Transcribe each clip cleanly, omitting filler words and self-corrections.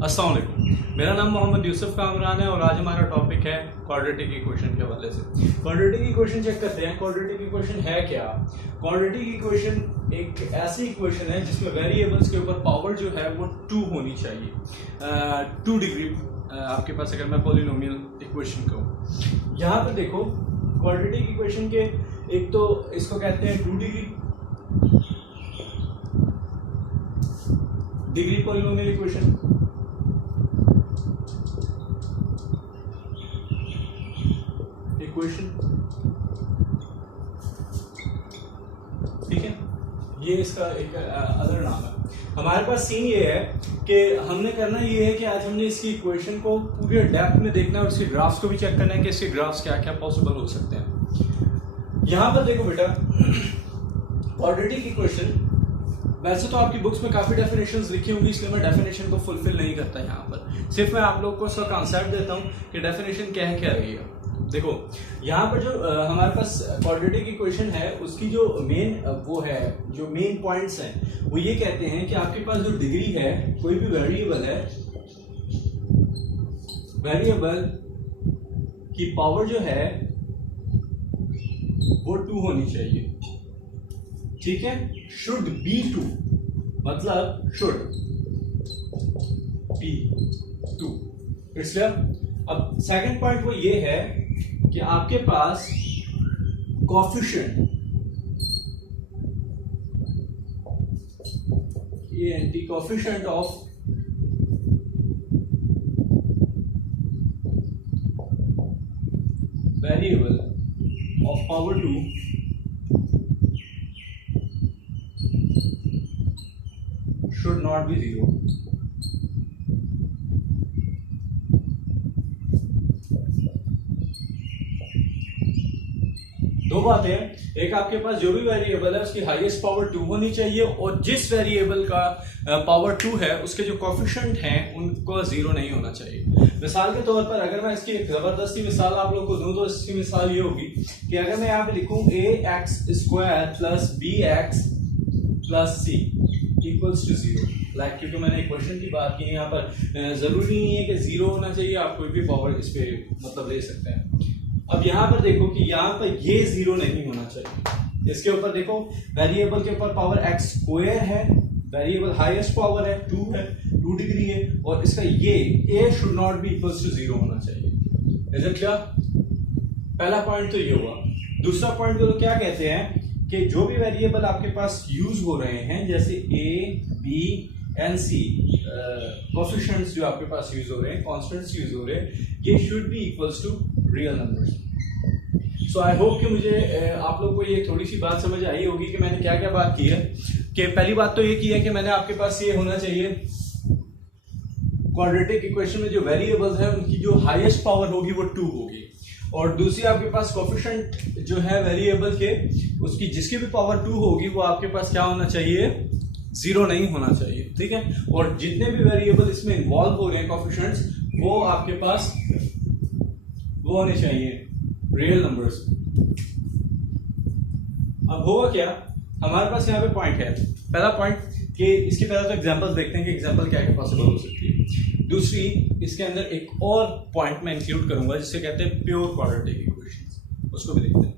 अस्सलाम वालेकुम, मेरा नाम मोहम्मद यूसुफ कामरान है और आज हमारा टॉपिक है क्वाड्रेटिक इक्वेशन के हवाले से। क्वाड्रेटिक इक्वेशन चेक करते हैं। क्वाड्रेटिक इक्वेशन है क्या? क्वाड्रेटिक इक्वेशन एक ऐसी इक्वेशन है जिसमें वेरिएबल्स के ऊपर पावर जो है वो 2 होनी चाहिए, 2 डिग्री आपके पास अगर मैं पॉलिनोमियल इक्वेशन कहूँ। यहाँ पे देखो क्वाड्रेटिक इक्वेशन के एक तो इसको कहते हैं 2 डिग्री पॉलिनोमियल इक्वेशन, ठीक है। ये इसका एक अदर नाम है। हमारे पास सीन ये है कि हमने करना ये है कि आज हमने इसकी इक्वेशन को पूरे डेप्थ में देखना है और इसके ग्राफ्स को भी चेक करना है कि इसके ग्राफ्स क्या क्या पॉसिबल हो सकते हैं। यहां पर देखो बेटा, क्वाड्रेटिक इक्वेशन वैसे तो आपकी बुक्स में काफी डेफिनेशंस लिखी होंगी, इसलिए मैं डेफिनेशन को फुलफिल नहीं करता यहाँ पर। सिर्फ मैं आप लोग को उसका कॉन्सेप्ट देता हूँ कि डेफिनेशन क्या है क्या रही है। देखो यहाँ पर जो हमारे पास क्वाड्रेटिक इक्वेशन है उसकी जो मेन वो है, जो मेन पॉइंट्स हैं वो ये कहते हैं कि आपके पास जो डिग्री है, कोई भी वेरिएबल है, वेरिएबल की पावर जो है वो 2 होनी चाहिए, ठीक है। शुड बी 2, मतलब शुड बी 2। इसलिए अब सेकंड पॉइंट वो ये है कि आपके पास कोएफिशिएंट, ये anti coefficient of variable of power 2 should not be 0। दो बातें, एक आपके पास जो भी वेरिएबल है उसकी हाईएस्ट पावर 2 होनी चाहिए और जिस वेरिएबल का पावर 2 है उसके जो कोएफिशिएंट हैं उनको 0 नहीं होना चाहिए। मिसाल के तौर पर अगर मैं इसकी एक जबरदस्ती मिसाल आप लोगों को दूं तो इसकी मिसाल ये होगी कि अगर मैं यहाँ पे लिखूं ax² plus bx plus c equals to 0, like क्योंकि मैंने इक्वेशन की बात की, यहाँ पर जरूरी नहीं है कि 0 होना चाहिए, आप कोई भी पावर इस पे मतलब ले सकते हैं। अब यहाँ पर देखो कि यहाँ पर ये 0 नहीं होना चाहिए। इसके ऊपर देखो वेरिएबल के ऊपर पावर x² है, वेरिएबल हाईएस्ट पावर है 2 है, 2 डिग्री है, और इसका ये a should not be equals to 0 होना चाहिए। Is it clear? पहला पॉइंट तो ये हुआ। दूसरा पॉइंट को तो क्या कहते हैं कि जो भी वेरिएबल आपके पास यूज हो रहे हैं, जैसे a, b and c, coefficients जो आपके पास यूज हो रहे हैं, कांस्टेंट्स यूज हो रहे हैं, ये should be equals to real numbers. So I hope कि मुझे आप लोग को ये थोड़ी सी बात समझ आई होगी कि मैंने क्या क्या बात की है। कि पहली बात तो ये की है कि मैंने आपके पास ये होना चाहिए, क्वाड्रेटिक इक्वेशन में जो वेरिएबल्स है उनकी जो हाईएस्ट पावर होगी वो 2 होगी, और दूसरी आपके पास कोएफिशिएंट जो है वेरिएबल के, उसकी जिसकी भी पावर 2 होगी वो आपके पास क्या होना चाहिए, 0 नहीं होना चाहिए, ठीक है। और जितने भी वेरिएबल इसमें इन्वॉल्व हो रहे हैं कोएफिशिएंट्स, वो आपके पास वो होने चाहिए रियल नंबर्स। अब होगा क्या, हमारे पास यहाँ पे पॉइंट है। पहला पॉइंट कि इसके पहले तो एग्जांपल्स देखते हैं कि एग्जांपल क्या क्या पॉसिबल हो सकती है। दूसरी, इसके अंदर एक और पॉइंट मैं इंक्लूड करूंगा जिसे कहते हैं प्योर क्वाड्रेटिक इक्वेशंस, उसको भी देखते हैं।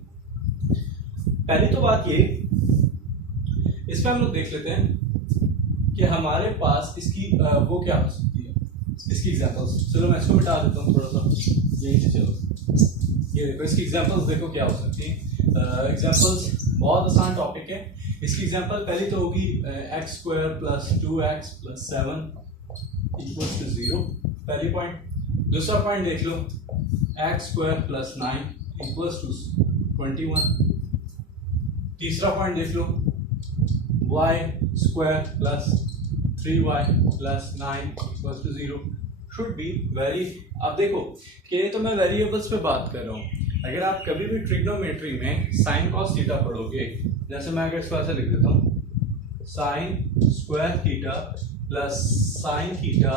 पहली तो बात ये, इस पे हम लोग देख लेते हैं कि हमारे पास इसकी वो क्या हो सकती है, इसकी एग्जांपल्स। चलो मैं इसको मिटा देता हूँ थोड़ा सा यहीं से। चलो ये देखो, इसकी एग्जांपल्स देखो क्या हो सकती है। एग्जांपल्स बहुत आसान टॉपिक है। इसकी एग्जांपल पहली तो होगी x² plus 2x plus 7 equals to 0, पहली पॉइंट। दूसरा पॉइंट देख लो, x² प्लस 9 इक्वल्स टू 21। तीसरा पॉइंट देख लो, y² plus 3y plus 9 equals to 0 should be very. अब देखो कि तो मैं वेरिएबल्स पे बात कर रहा हूँ। अगर आप कभी भी ट्रिग्नोमेट्री में साइन कॉस थीटा पढ़ोगे, जैसे मैं अगर इसको ऐसे लिख देता हूँ, sine square theta plus sine theta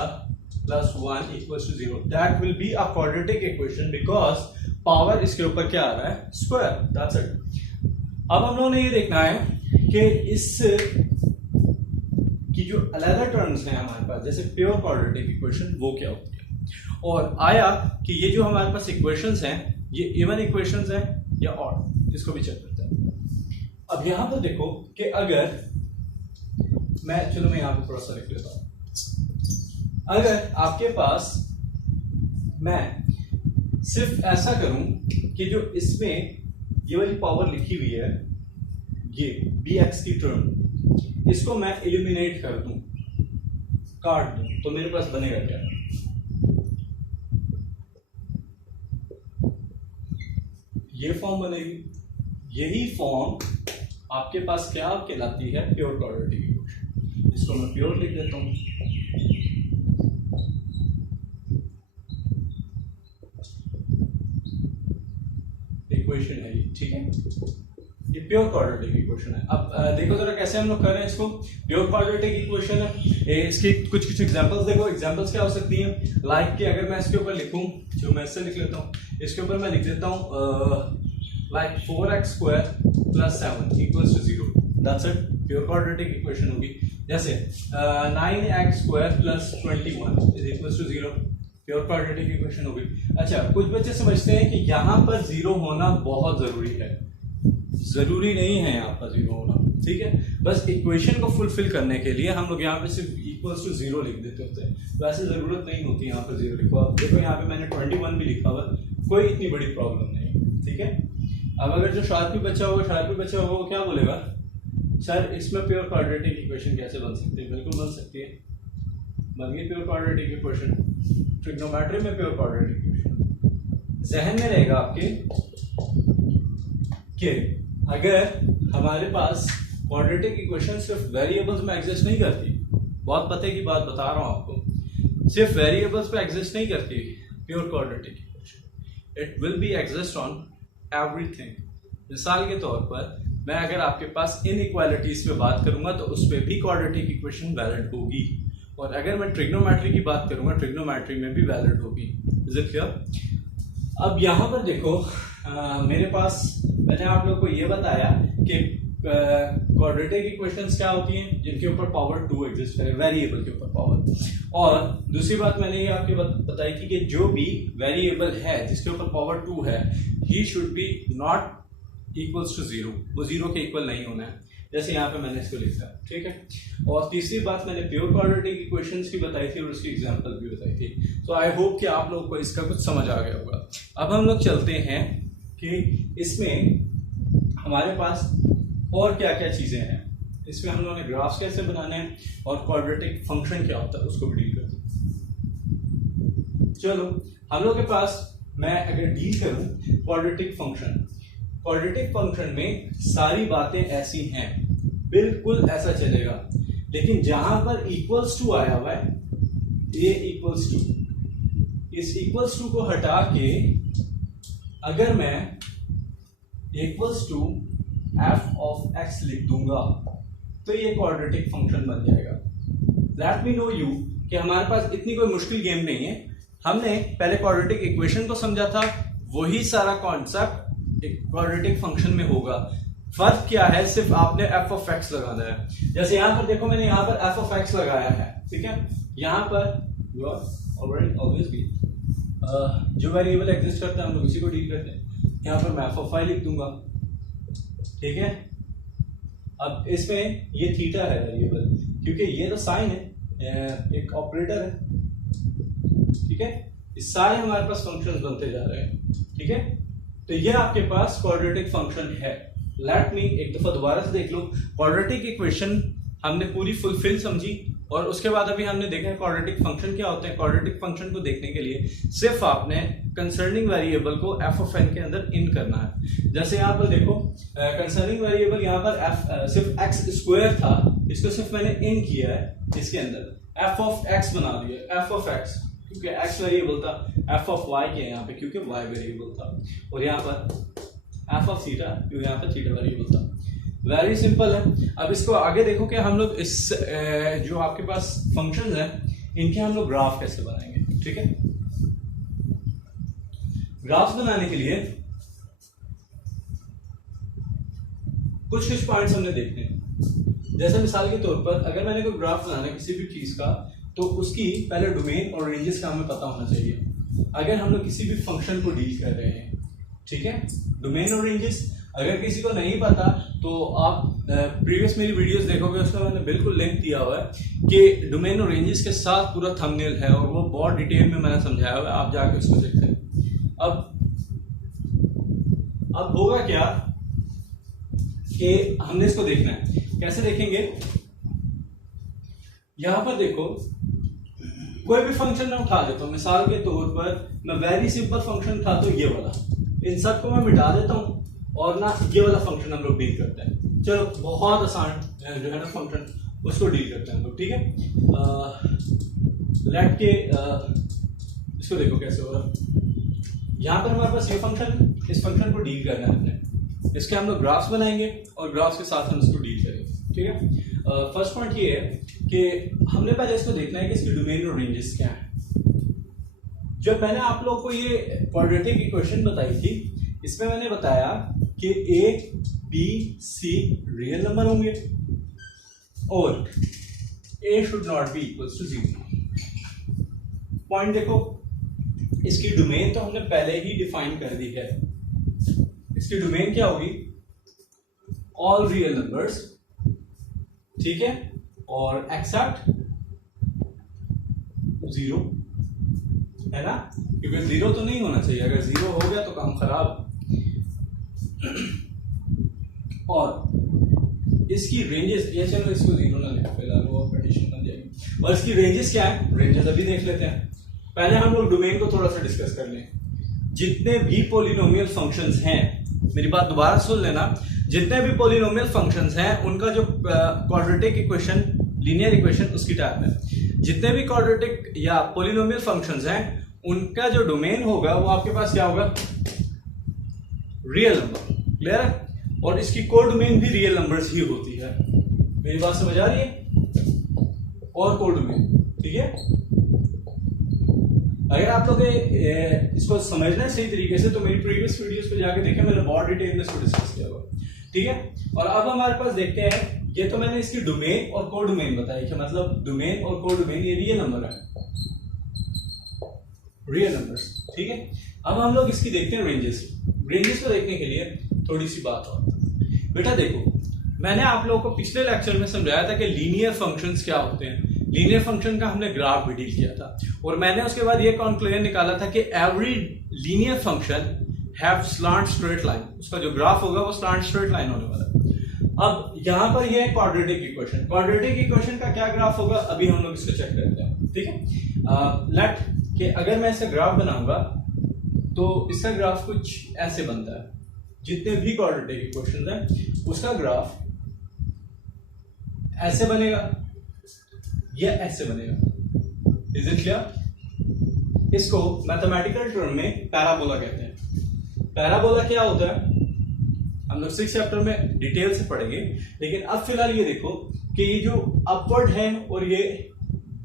plus 1 equals to 0, that will be a quadratic equation because power इसके ऊपर क्या आ रहा है, स्क्वायर, दैट्स इट। अब हम लोगों ने ये देखना है कि इस की जो अलग टर्म्स हैं हमारे पास, जैसे प्योर क्वाड्रेटिक इक्वेशन, वो क्या होती है, और आया कि ये जो हमारे पास इक्वेशंस हैं ये इवन इक्वेशंस हैं या ऑड, इसको भी चेक करते हैं। अब यहां पर देखो कि अगर मैं यहां पर थोड़ा सा लिख लेता हूं, अगर आपके पास मैं सिर्फ ऐसा करूं कि जो इसमें ये वाली पावर लिखी हुई है, ये bx की टर्म, इसको मैं एलिमिनेट कर दूं, काट दूं, तो मेरे पास बनेगा क्या? ये फॉर्म बनेगी। यही फॉर्म आपके पास क्या कहलाती है? Pure quadratic equation. इसको मैं प्योर लिख देता हूं। इक्वेशन है ये, ठीक है, ये प्योर क्वाड्रेटिक इक्वेशन है। अब देखो जरा कैसे हम लोग कर रहे हैं इसको। प्योर क्वाड्रेटिक इक्वेशन है, इसकी कुछ एग्जांपल्स देखो। एग्जांपल्स क्या हो सकती हैं? लाइक कि अगर मैं इसके ऊपर लिखूं, जो मैं इससे लिख लेता हूं, इसके ऊपर मैं लिख देता हूं like 4x² + 7 = 0, that's it, pure quadratic equation होगी। जैसे 9x² + 21 = 0, प्योर क्वाड्रेटिक इक्वेशन होगी। अच्छा, कुछ बच्चे समझते हैं कि यहाँ पर 0 होना बहुत जरूरी है। जरूरी नहीं है यहाँ पर 0 होना, ठीक है, बस इक्वेशन को फुलफिल करने के लिए हम लोग यहाँ पे सिर्फ = 0 लिख देते होते हैं। वैसे जरूरत नहीं होती यहाँ पर 0 लिखो। अब देखो यहाँ पे मैंने 21 भी लिखा हुआ, कोई इतनी बड़ी प्रॉब्लम नहीं, ठीक है। अब अगर जो शार्पी बच्चा होगा वो क्या बोलेगा? सर इसमें प्योर क्वाड्रेटिक इक्वेशन कैसे बन सकती है? बिल्कुल बन सकती है, बन गई प्योर क्वाड्रेटिक इक्वेशन। ट्रिग्नोमेट्री में प्योर क्वाड्रेटिक इक्वेशन जहन में रहेगा आपके कि अगर हमारे पास क्वाड्रेटिक इक्वेशन सिर्फ वेरिएबल्स में एग्जिस्ट नहीं करती, बहुत पते की बात बता रहा हूं आपको, सिर्फ वेरिएबल्स पे एग्जिस्ट नहीं करती pure quadratic equation, it will be exist on everything. मिसाल के तौर पर मैं अगर आपके पास इनइक्वालिटीज पे बात करूंगा तो उस पर भी क्वाड्रेटिक इक्वेशन वैलिड होगी, और अगर मैं ट्रिग्नोमेट्री की बात करूंगा ट्रिग्नोमेट्री में भी वैलिड होगी। Is it clear? अब यहां पर देखो मेरे पास, मैंने आप लोग को ये बताया कि क्वाड्रेटिक इक्वेशंस क्या होती हैं जिनके ऊपर पावर 2 एग्जिस्ट करे, वेरिएबल के ऊपर पावर। और दूसरी बात मैंने ये आपको बताई थी कि जो भी वेरिएबल है जिसके ऊपर पावर 2 है, he should be not equals to 0, वो 0 के इक्वल नहीं होना है, जैसे यहाँ पे मैंने इसको लिखा है, ठीक है। और तीसरी बात मैंने प्योर क्वाड्रेटिक इक्वेशंस की बताई थी और उसकी एग्जांपल भी बताई थी। तो आई होप कि आप लोगों को इसका कुछ समझ आ गया होगा। अब हम लोग चलते हैं कि इसमें हमारे पास और क्या क्या चीजें हैं। इसमें हम लोगों ने ग्राफ्स कैसे बनाने हैं और क्वाड्रेटिक फंक्शन क्या होता है उसको भी डील करते हैं। चलो, हम लोग के पास मैं अगर डील करूं क्वाड्रेटिक फंक्शन में सारी बातें ऐसी हैं, बिल्कुल ऐसा चलेगा, लेकिन जहां पर इक्वल्स टू आया हुआ है, ये इक्वल्स टू, इस इक्वल्स टू को हटा के अगर मैं इक्वल्स टू f(x) लिख दूंगा तो ये क्वाड्रेटिक फंक्शन बन जाएगा। लेट मी नो यू कि हमारे पास इतनी कोई मुश्किल गेम नहीं है। हमने पहले क्वाड्रेटिक इक्वेशन को समझा था, वही सारा कॉन्सेप्ट क्वाड्रेटिक फंक्शन में होगा। फर्क क्या है? सिर्फ आपने f(x) लगाना है। जैसे यहां पर देखो, मैंने यहां पर f(x) लगाया है, ठीक है। यहां पर यू आर ऑलरेडी ऑब्वियसली जो वेरिएबल एग्जिस्ट करता है हम लोग इसी को डील करते हैं। यहां पर मैं f(y) लिख दूंगा, ठीक है। अब इसमें ये थीटा है वेरिएबल, क्योंकि ये तो साइन है, एक ऑपरेटर है, ठीक है। इस सारे हमारे पास फंक्शंस बनते जा रहे हैं, ठीक है। तो ये आपके पास क्वाड्रेटिक फंक्शन है। लेट मी एक दफा दोबारा से देख लो। क्वाड्रेटिक इक्वेशन हमने पूरी फुलफिल समझी, और उसके बाद अभी हमने देखा है क्वाड्रेटिक फंक्शन क्या होते हैं। क्वाड्रेटिक फंक्शन को देखने के लिए सिर्फ आपने कंसर्निंग वेरिएबल को f(n) के अंदर इन करना है। जैसे यहाँ पर देखो, कंसर्निंग वेरिएबल यहाँ पर सिर्फ x² था, इसको सिर्फ मैंने इन किया है, इसके अंदर f(x) बना दिया, f(x) क्योंकि x वेरिएबल था, f(y) किया यहाँ पे क्योंकि y वेरिएबल था, और यहाँ पर f(θ) क्योंकि यहाँ पर थीटा वेरिएबल था। वेरी सिंपल है। अब इसको आगे देखो कि हम लोग इस जो आपके पास फंक्शंस हैं इनके हम लोग ग्राफ कैसे बनाएंगे, ठीक है। ग्राफ बनाने के लिए कुछ पॉइंट्स हमने देखने हैं। जैसे मिसाल के तौर पर अगर मैंने कोई ग्राफ बनाना है किसी भी चीज का, तो उसकी पहले डोमेन और रेंजेस का हमें पता होना चाहिए। अगर हम लोग किसी भी फंक्शन को डील कर रहे हैं, ठीक है, डोमेन और रेंजेस अगर किसी को नहीं पता तो आप प्रीवियस मेरी वीडियोस देखोगे, उसमें मैंने बिल्कुल लिंक दिया हुआ है कि डोमेन और रेंजेस के साथ पूरा थंबनेल है और वो बहुत डिटेल में मैंने समझाया हुआ है, आप जाके उसको देख लें। अब होगा क्या कि हमने इसको देखना है, कैसे देखेंगे? यहां पर देखो, कोई भी फंक्शन मैं उठा देता हूं, मिसाल के तौर पर मैं वेरी सिंपल फंक्शन था तो ये वाला, इन सबको मैं मिटा देता हूं और ना ये वाला फंक्शन हम लोग डील करते हैं। चलो बहुत आसान जो है ना फंक्शन, उसको डील करते हैं हम लोग, ठीक है। लेट के इसको देखो कैसे हो रहा। यहाँ पर हमारे पास ये फंक्शन, इस फंक्शन को डील करना है हमने, इसके हम लोग ग्राफ्स बनाएंगे और ग्राफ्स के साथ हम इसको डील करेंगे, ठीक है। फर्स्ट पॉइंट ये है कि हमने पहले इसको देखना है कि इसकी डोमेन और रेंजेस क्या है। जब मैंने आप लोगों को ये क्वाड्रेटिक इक्वेशन बताई थी, इसमें मैंने बताया कि A B C real number होंगे और A should not be equals to 0। Point देखो, इसकी डोमेन तो हमने पहले ही डिफाइन कर दी है। इसकी डोमेन क्या होगी? ऑल रियल नंबर्स, ठीक है, और एक्सेप्ट 0, है ना, क्योंकि 0 तो नहीं होना चाहिए, अगर 0 हो गया तो काम खराब। और इसकी रेंजेस, ये चलो इसको 0 ना लिखो फिलहाल, वो कंडीशन बन जाएगी। और इसकी रेंजेस क्या है? रेंजेस अभी देख लेते हैं। पहले हम लोग डोमेन को थोड़ा सा डिस्कस कर लें। जितने भी पॉलिनोमियल फंक्शंस हैं, मेरी बात दोबारा सुन लेना, जितने भी पॉलिनोमियल फंक्शंस हैं उनका जो क्वाड्रेटिक इक्वेशन, लीनियर इक्वेशन उसकी टाइप है। जितने भी क्वाड्रेटिक या पॉलिनोमियल फंक्शंस हैं उनका जो डोमेन होगा वो आपके पास क्या होगा? Real number. क्लियर है? और इसकी कोड डोमेन भी रियल नंबर्स ही होती है। मेरी बात समझ आ रही है? और कोड डोमेन, ठीक है। अगर आप लोग इसको समझना है सही तरीके से तो मेरी प्रीवियस वीडियोस पे जाके देखें, मैंने बहुत डिटेल में इसको डिस्कस किया हुआ, ठीक है। और अब हमारे पास देखते हैं, ये तो मैंने इसकी डोमेन और कोड डोमेन बताई कि मतलब डोमेन और कोड डोमेन ये रियल नंबर है, रियल नंबर्स, ठीक है। अब हम लोग इसकी देखते हैं रेंजेस। रेंजेस को देखने के लिए थोड़ी सी बात और बेटा देखो, मैंने आप लोगों को पिछले लेक्चर में समझाया था कि लीनियर फंक्शंस क्या होते हैं। लीनियर फंक्शन का हमने ग्राफ भी डील किया था और मैंने उसके बाद ये कॉन्क्लूजन निकाला था कि every linear function have slant straight line, उसका जो ग्राफ होगा वो स्लांट स्ट्रेट लाइन होने वाला है। अब यहां पर ये है क्वाड्रेटिक इक्वेशन। क्वाड्रेटिक इक्वेशन का क्या ग्राफ होगा अभी हम लोग इसको चेक करते हैं, ठीक है। लेट कि अगर मैं इसका ग्राफ बनाऊंगा तो इसका ग्राफ कुछ ऐसे बनता है। जितने भी क्वाड्रेटिक इक्वेशन है उसका ग्राफ ऐसे बनेगा या ऐसे बनेगा। Is it clear? इसको मैथमेटिकल टर्म में पैराबोला कहते हैं। पैराबोला क्या होता है हम लोग 6th चैप्टर में डिटेल से पढ़ेंगे, लेकिन अब फिलहाल ये देखो कि ये जो अपवर्ड है और ये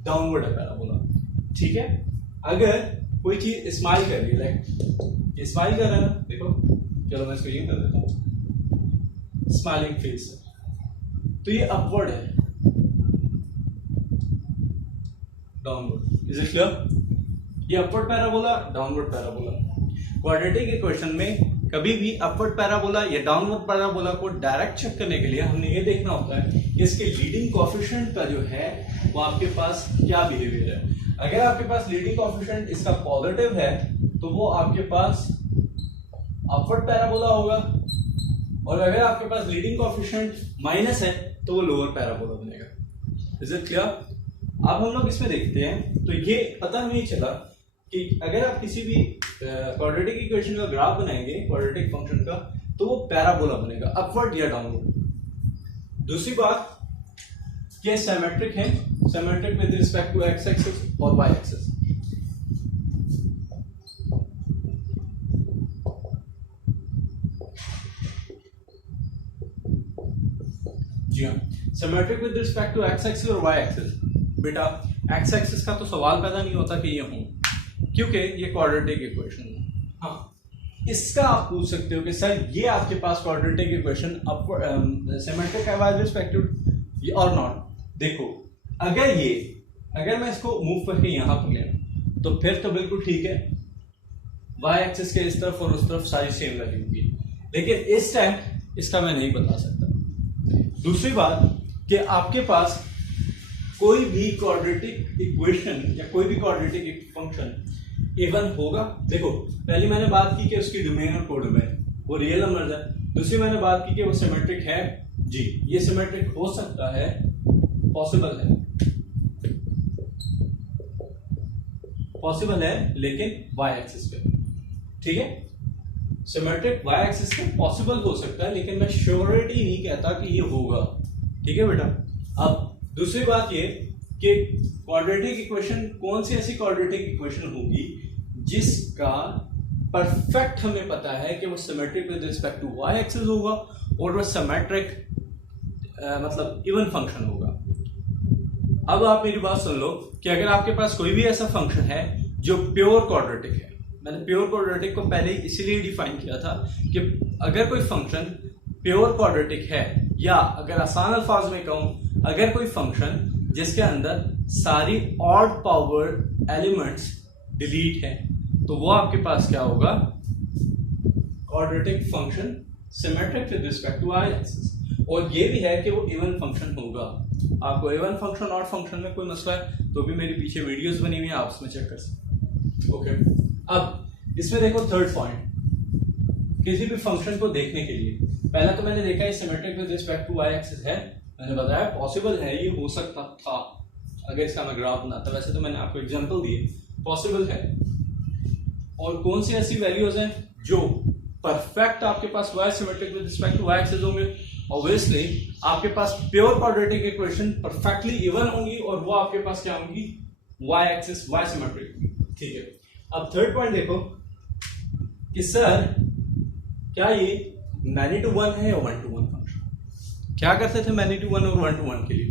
डाउनवर्ड है पैराबोला, ठीक है। अगर कोई चीज स्माइल कर रही है, लाइक ये स्माइल कर रहा है ना, देखो, चलो मैं इसको ये कर देता हूं, स्माइलिंग फेस, तो ये अपवर्ड है, डाउनवर्ड। Is it clear? ये upward parabola, downward parabola. Quadratic equation में कभी भी अपवर्ड पैराबोला या डाउनवर्ड पैराबोला को डायरेक्ट चेक करने के लिए हमने ये देखना होता है कि इसके लीडिंग कोएफिशिएंट का जो है वो आपके पास क्या बिहेवियर है। अगर आपके पास लीडिंग कोएफिशिएंट इसका पॉजिटिव है तो वो आपके पास अपवर्ड पैराबोला होगा, और अगर आपके पास लीडिंग कोएफिशिएंट माइनस है तो वो लोअर पैराबोला बनेगा। Is it clear? अब हम लोग इसमें देखते हैं तो ये पता नहीं चला कि अगर आप किसी भी क्वाड्रेटिक इक्वेशन का ग्राफ बनाएंगे क्वाड्रेटिक फंक्शन का तो वो पैराबोला बनेगा, अपवर्ड या डाउनवर्ड। दूसरी बात, ये सिमेट्रिक है, symmetric with respect to X axis और वाई एक्सिस। जी हाँ, symmetric with respect to X axis और वाई एक्सिस। बेटा एक्स एक्सिस का तो सवाल पैदा नहीं होता कि ये हो, क्योंकि ये क्वाड्रेटिक इक्वेशन है। हाँ, इसका आप पूछ सकते हो कि सर ये आपके पास क्वाड्रेटिक इक्वेशन सिमेट्रिक है विद रिस्पेक्ट टू और नॉट। देखो अगर मैं इसको मूव करके यहां पर ले तो फिर तो बिल्कुल ठीक है, वाई एक्सिस के इस तरफ और उस तरफ सारी सेम वैल्यू होगी, लेकिन इस टाइम इसका मैं नहीं बता सकता। दूसरी बात कि आपके पास कोई भी क्वाड्रेटिक इक्वेशन या कोई भी क्वाड्रेटिक फंक्शन इवन होगा। देखो पहले मैंने बात की कि उसकी डोमेन और कोडोमेन वो रियल नंबर्स है, दूसरी मैंने बात की कि वो सिमेट्रिक है। जी, ये सिमेट्रिक हो सकता है, पॉसिबल है लेकिन वाई एक्सिस पे, ठीक है। सिमेट्रिक वाई एक्सिस पे पॉसिबल हो सकता है, लेकिन मैं श्योरिटी नहीं कहता कि ये होगा, ठीक है बेटा। अब दूसरी बात ये कि क्वाड्रेटिक इक्वेशन, कौन सी ऐसी क्वाड्रेटिक इक्वेशन होगी जिसका परफेक्ट हमें पता है कि वो symmetric with respect to Y axis होगा और वो सिमेट्रिक मतलब इवन फंक्शन होगा। अब आप मेरी बात सुन लो कि अगर आपके पास कोई भी ऐसा फंक्शन है जो प्योर क्वाड्रेटिक है, मैंने प्योर क्वाड्रेटिक को पहले इसीलिए डिफाइन किया था कि अगर कोई फंक्शन प्योर क्वाड्रेटिक है, या अगर आसान अल्फाज में कहूं, अगर कोई फंक्शन जिसके अंदर सारी ऑड पावर एलिमेंट्स डिलीट है, तो वो आपके पास क्या होगा, quadratic function symmetric with respect to Y axis. और ये भी है कि वो इवन फंक्शन होगा। आपको इवन फंक्शन ऑड फंक्शन में कोई मसला है तो भी मेरे पीछे वीडियोस बनी हुई हैं, आप उसमें चेक कर सकते। ओके, अब इसमें देखो थर्ड पॉइंट, किसी भी फंक्शन को देखने के लिए पहला तो मैंने देखा है symmetric with respect to Y axis है, मैंने बताया पॉसिबल है, ये हो सकता था अगर इसका मैं ग्राफ बनाता, वैसे तो मैंने आपको एग्जांपल दिए, पॉसिबल है। और कौन सी ऐसी वैल्यूज हैं जो परफेक्ट आपके पास Y symmetric with respect to Y axis होंगे, ऑब्वियसली आपके पास pure quadratic equation perfectly even होंगी और वो आपके पास क्या होंगी, वाई एक्सिस वाई सिमेट्रिक, ठीक है। अब थर्ड पॉइंट देखो कि सर क्या ये मैनी टू वन है या वन टू वन फंक्शन। क्या करते थे मैनी टू वन और वन टू वन के लिए?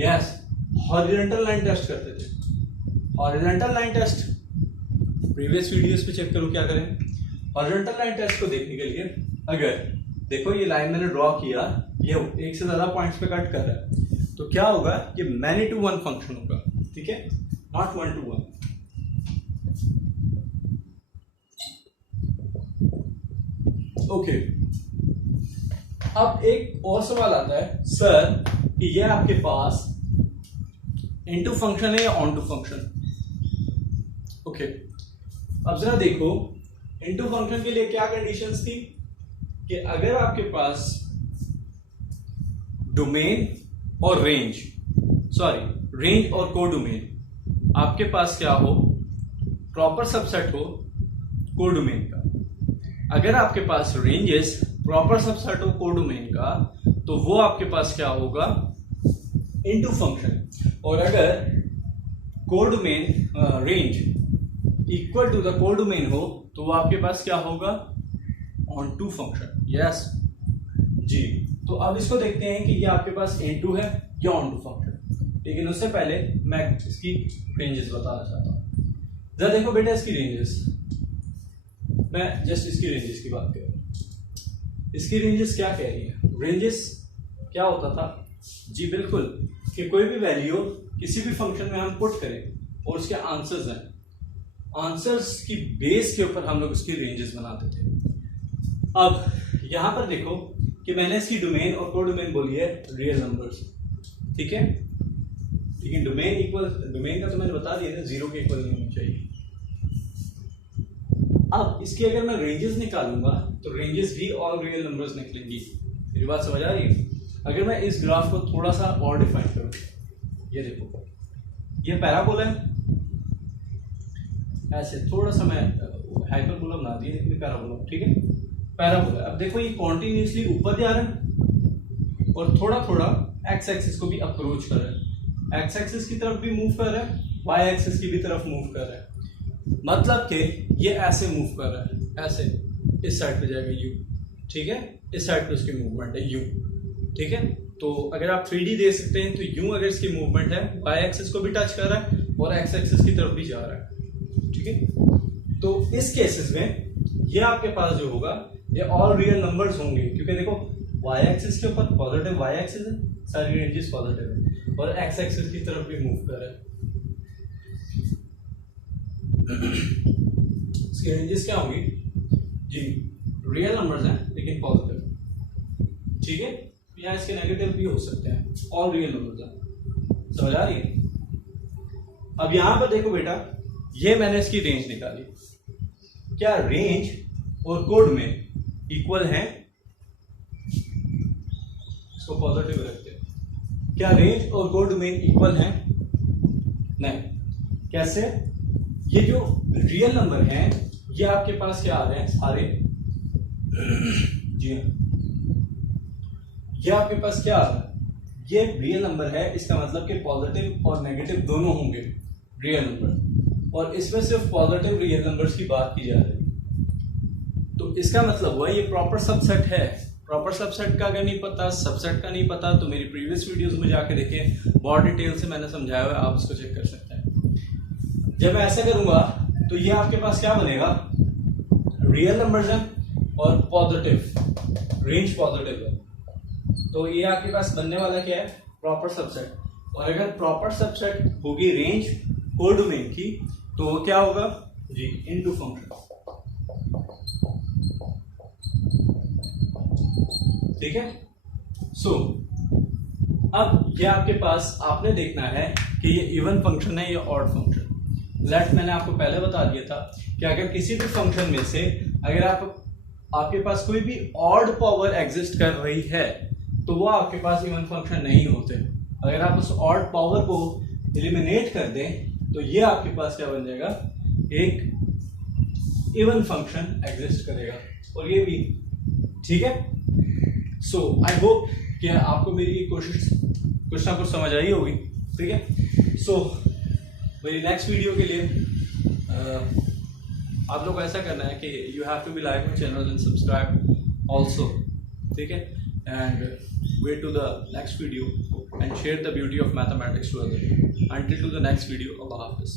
यस, हॉरिजॉन्टल लाइन टेस्ट करते थे। Horizontal line test previous videos पे चेक करो क्या करें। हॉरिजॉन्टल लाइन टेस्ट को देखने के लिए अगर देखो ये लाइन मैंने ड्रॉ किया, ये एक से ज्यादा पॉइंट्स पे कट कर रहा है, तो क्या होगा, ये मैनी टू वन फंक्शन होगा, ठीक है, not one to one. Okay, अब एक और सवाल आता है सर कि ये आपके पास इनटू फंक्शन है या ऑन टू फंक्शन। ओके, अब जरा देखो इनटू फंक्शन के लिए क्या कंडीशंस थी कि अगर आपके पास डोमेन और रेंज और कोडोमेन आपके पास क्या हो, प्रॉपर सबसेट हो कोडोमेन का। अगर आपके पास रेंजेस प्रॉपर सबसेट हो कोडोमेन का, तो वो आपके पास क्या होगा, इनटू फंक्शन। और अगर codomain range equal to the codomain हो, तो वो आपके पास क्या होगा, ऑन टू फंक्शन। यस जी, तो अब इसको देखते हैं कि ये आपके पास इनटू है या ऑन टू फंक्शन, लेकिन उससे पहले मैं इसकी रेंजेस बताना चाहता हूं। जरा देखो बेटा इसकी रेंजेस, मैं जस्ट इसकी रेंजेस की बात कर रहा हूं। इसकी रेंजेस क्या कह रही है, रेंजेस क्या होता था जी, बिल्कुल कि कोई भी वैल्यू किसी भी फंक्शन में हम पुट करें और उसके आंसर्स हैं, आंसर्स की बेस के ऊपर हम लोग उसकी रेंजेस बनाते थे। अब यहां पर देखो कि मैंने इसकी डोमेन और कोडोमेन बोली है रियल नंबर्स, ठीक है, लेकिन डोमेन का तो मैंने बता दिया ना, जीरो के इक्वल नहीं होनी चाहिए। अब इसकी अगर मैं रेंजेस निकालूंगा तो रेंजेस भी ऑल रियल नंबर्स निकलेंगी। मेरी बात समझ आ रही है? अगर मैं इस ग्राफ को थोड़ा सा और डिफाइन करूं, ये देखो ये पैराबोला है, ऐसे थोड़ा सा मैं हाइपरबोला बना दिया, इसमें पैराबोला, ठीक है, पैराबोला। अब देखो ये कॉन्टिन्यूसली ऊपर जा रहा है और थोड़ा थोड़ा एक्स एक्सिस को भी अप्रोच कर रहा है, एक्स एक्सिस की तरफ भी मूव कर रहा है, वाई एक्सिस की भी तरफ मूव कर रहा है। मतलब कि ये ऐसे मूव कर रहा है, ऐसे इस साइड पे जाएगा यू, ठीक है, इस साइड पे उसकी मूवमेंट है यू, ठीक है। तो अगर आप 3D दे सकते हैं तो यूं अगर इसकी मूवमेंट है, वाई एक्सिस को भी टच कर रहा है और एक्स एक्सिस की तरफ भी जा रहा है, ठीक है। तो इस केसेस में ये आपके पास जो होगा ये ऑल रियल नंबर्स होंगे, क्योंकि देखो वाई एक्सिस के ऊपर पॉजिटिव वाई एक्सिस है सारी रेंजेस पॉजिटिव है और एक्स एक्सिस की तरफ भी मूव कर रहा है। इसकी रेंजेस क्या होंगी जी, रियल नंबर्स हैं लेकिन पॉजिटिव, ठीक है, या इसके नेगेटिव भी हो सकते हैं, ऑल रियल नंबर्स हैं। समझ आ रही है? अब यहां पर देखो बेटा, ये मैंने इसकी रेंज निकाली, क्या रेंज और कोड में इक्वल हैं? इसको पॉजिटिव रखते हैं। क्या रेंज और कोड में इक्वल हैं? नहीं। कैसे? ये जो रियल नंबर हैं ये आपके पास क्या आ रहे हैं सारे, जी हाँ, ये आपके पास क्या आ रहा है, ये रियल नंबर है, इसका मतलब कि पॉजिटिव और नेगेटिव दोनों होंगे रियल नंबर, और इसमें सिर्फ पॉजिटिव रियल नंबर्स की बात की जा रही है। तो इसका मतलब हुआ ये प्रॉपर सबसेट है। प्रॉपर सबसेट का अगर नहीं पता, सबसेट का नहीं पता, तो मेरी प्रीवियस वीडियोस में जाके देखें, बहुत डिटेल से मैंने समझाया हुआ है, आप उसको चेक कर सकते हैं। जब मैं ऐसा करूंगा तो ये आपके पास क्या बनेगा, रियल नंबर्स हैं और पॉजिटिव, रेंज पॉजिटिव है, तो ये आपके पास बनने वाला क्या है, प्रॉपर सबसेट। और अगर प्रॉपर सबसेट होगी रेंज कोडोमेन की, तो क्या होगा जी, इनटू फंक्शन, ठीक है। सो अब ये आपके पास आपने देखना है कि ये इवन फंक्शन है या ऑड फंक्शन। लेट मैंने आपको पहले बता दिया था कि अगर किसी भी फंक्शन में से अगर आपके पास कोई भी ऑड पावर एग्जिस्ट कर रही है तो वो आपके पास इवन फंक्शन नहीं होते। अगर आप उस ऑड पावर को एलिमिनेट कर दें तो ये आपके पास क्या बन जाएगा, एक इवन फंक्शन एग्जिस्ट करेगा, और ये भी, ठीक है। सो आई होप कि आपको मेरी कोशिश कुछ ना कुछ समझ आई होगी, ठीक है। सो मेरी नेक्स्ट वीडियो के लिए आप लोग को ऐसा करना है कि you have to be like my channel and subscribe also, ठीक है, and wait to the next video and share the beauty of mathematics to others. Until to the next video, Allah Hafiz.